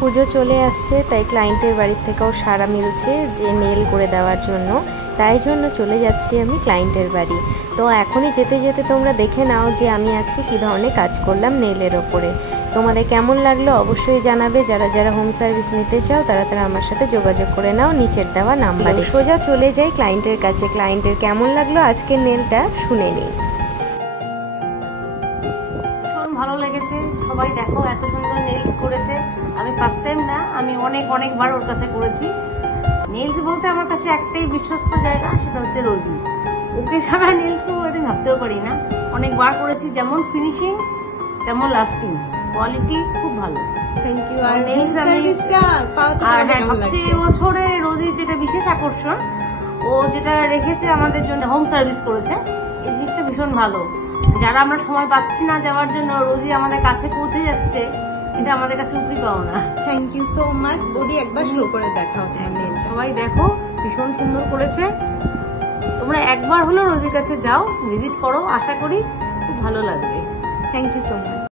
পুজো চলে আসছে, তাই ক্লায়েন্টের বাড়ির থেকেও সাড়া মিলছে যে নেল করে দেওয়ার জন্য, তাই জন্য চলে যাচ্ছি আমি ক্লায়েন্টের বাড়ি। তো এখনই যেতে যেতে তোমরা দেখে নাও যে আমি আজকে কী ধরনের কাজ করলাম নেলের ওপরে। তোমাদের কেমন লাগলো অবশ্যই জানাবে। যারা যারা হোম সার্ভিস নিতে চাও তারা আমার সাথে যোগাযোগ করে নাও নিচের দেওয়া নাম্বারে। সোজা চলে যাই ক্লায়েন্টের কাছে। ক্লায়েন্টের কেমন লাগলো আজকের নেলটা শুনে নিই। ভীষণ ভালো লেগেছে। সবাই দেখো এত সুন্দর নেলস করেছে। আমি ফার্স্ট টাইম না, আমি অনেকবার ওর কাছে করেছি। নেলস বলতে আমার কাছে একটাই বিশ্বস্ত জায়গা, সেটা হচ্ছে রোজি। ওকে ছাড়া নেলস করবো এটা ভাবতেও পারি না। অনেকবার করেছি, যেমন ফিনিশিং তেমন লাস্টিং, কোয়ালিটি খুব ভালো। Thank you. আর নেলস আর হ্যাঁ, সবচেয়ে এবছরে রোজি যেটা বিশেষ আকর্ষণ, ও যেটা রেখেছে আমাদের জন্য হোম সার্ভিস করেছে, এই জিনিসটা ভীষণ ভালো। যারা আমরা সময় পাচ্ছি না যাওয়ার জন্য, রোজি আমাদের কাছে পৌঁছে যাচ্ছে, এটা আমাদের কাছে উপরি পাওনা। Thank you so much. বৌদি একবার শো করে দেখাও তোমার নেল। সবাই দেখো ভীষণ সুন্দর করেছে। তোমরা একবার হলো রোজির কাছে যাও, ভিজিট করো, আশা করি খুব ভালো লাগবে। Thank you so much.